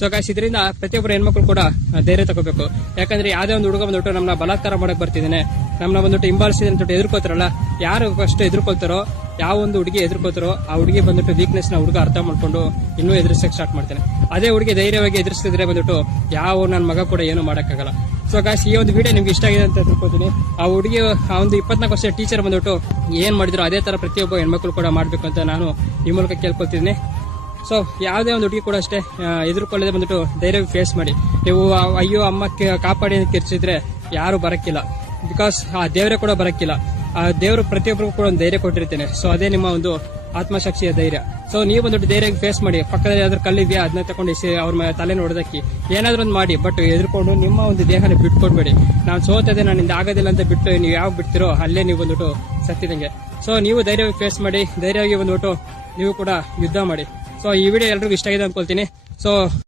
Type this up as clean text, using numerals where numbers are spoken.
So guys ಇದರಿಂದ ಪ್ರತಿಯೊಬ್ಬರು ಹೆಣ್ಮಕ್ಳು ಕೂಡ ಧೈರ್ಯ ತಗೋಬೇಕು. ಯಾಕಂದ್ರೆ ಯಾವ್ದೇ ಒಂದು ಹುಡುಗ ಬಂದ್ಬಿಟ್ಟು ನಮ್ಮನ್ನ ಬಲಾತ್ಕಾರ ಮಾಡಕ್ ಬರ್ತಿದ್ದೇನೆ, ನಮ್ಮನ್ನ ಬಂದ್ಬಿಟ್ಟು ಹಿಂಬಾಲಿಸಿದೆ ಅಂದ್ಬಿಟ್ಟು ಎದುರ್ಕೋತಾರಲ್ಲ, ಯಾರು ಫಸ್ಟ್ ಎದುರ್ಕೋತಾರೋ, ಯಾವ ಒಂದು ಹುಡುಗಿ ಎದುರ್ಕೋತಾರೋ ಆ ಹುಡುಗಿ ಬಂದ್ಬಿಟ್ಟು ವೀಕ್ನೆಸ್ ನ ಹುಡುಗ ಅರ್ಥ ಮಾಡ್ಕೊಂಡು ಇನ್ನೂ ಎದುರಿಸಕ್ ಸ್ಟಾರ್ಟ್ ಮಾಡ್ತಾನೆ. ಅದೇ ಹುಡುಗಿ ಧೈರ್ಯವಾಗಿ ಎದುರಿಸಿದ್ರೆ ಬಂದ್ಬಿಟ್ಟು ಯಾವ ನನ್ನ ಮಗ ಕೂಡ ಏನು ಮಾಡಕ್ಕಾಗಲ್ಲ. ಸೊ ಗಾಯ್ಸ್ ಈ ಒಂದು ವಿಡಿಯೋ ನಿಮ್ಗೆ ಇಷ್ಟ ಆಗಿದೆ ಅಂತ ತಿಳ್ಕೊತೀನಿ. ಆ ಹುಡುಗಿ ಆ ಒಂದು 24 ವರ್ಷದ ಟೀಚರ್ ಬಂದ್ಬಿಟ್ಟು ಏನ್ ಮಾಡಿದ್ರು ಅದೇ ತರ ಪ್ರತಿಯೊಬ್ಬ ಹೆಣ್ಮಕ್ಳು ಕೂಡ ಮಾಡ್ಬೇಕು ಅಂತ ನಾನು ಈ ಮೂಲಕ ಕೇಳ್ಕೊಳ್ತಿದ್ದೀನಿ. ಸೊ ಯಾವುದೇ ಒಂದು ಹುಡುಗಿ ಕೂಡ ಅಷ್ಟೇ ಎದುರ್ಕೊಳ್ಳದೆ ಬಂದ್ಬಿಟ್ಟು ಧೈರ್ಯ ಫೇಸ್ ಮಾಡಿ. ನೀವು ಅಯ್ಯೋ ಅಮ್ಮ ಕಾಪಾಡಿ ಅಂತ ಕಿರ್ಚಿದ್ರೆ ಯಾರು ಬರಕ್ಕಿಲ್ಲ, ಬಿಕಾಸ್ ಆ ದೇವರೇ ಕೂಡ ಬರಕ್ಕಿಲ್ಲ. ಆ ದೇವರು ಪ್ರತಿಯೊಬ್ಬರಿಗೂ ಕೂಡ ಒಂದು ಧೈರ್ಯ ಕೊಟ್ಟಿರ್ತೇನೆ. ಸೊ ಅದೇ ನಿಮ್ಮ ಒಂದು ಆತ್ಮಶಕ್ತಿಯ ಧೈರ್ಯ. ಸೊ ನೀವು ಬಂದ್ಬಿಟ್ಟು ಧೈರ್ಯ ಫೇಸ್ ಮಾಡಿ. ಪಕ್ಕದಲ್ಲಿ ಯಾವ್ದಾದ್ರು ಕಲ್ಲಿದೆಯಾ ಅದನ್ನ ತಗೊಂಡು ಅವ್ರ ತಲೆನ ಹೊಡೆದಕ್ಕಿ ಏನಾದ್ರೂ ಒಂದು ಮಾಡಿ, ಬಟ್ ಎದುರ್ಕೊಂಡು ನಿಮ್ಮ ಒಂದು ದೇಹನ ಬಿಟ್ಕೊಡ್ಬೇಡಿ. ನಾನು ಸೋತದೆ, ನನ್ನಿಂದ ಆಗೋದಿಲ್ಲ ಅಂತ ಬಿಟ್ಟು ನೀವು ಯಾವ ಬಿಡ್ತಿರೋ ಅಲ್ಲೇ ನೀವು ಬಂದ್ಬಿಟ್ಟು ಸತ್ತಿದಂಗೆ. ಸೊ ನೀವು ಧೈರ್ಯವಾಗಿ ಫೇಸ್ ಮಾಡಿ, ಧೈರ್ಯವಾಗಿ ಬಂದ್ಬಿಟ್ಟು ನೀವು ಕೂಡ ಯುದ್ಧ ಮಾಡಿ. ಸೊ ಈ ವಿಡಿಯೋ ಎಲ್ರಿಗೂ ಇಷ್ಟ ಆಗಿದೆ ಅನ್ಕೊಳ್ತೀನಿ. ಸೊ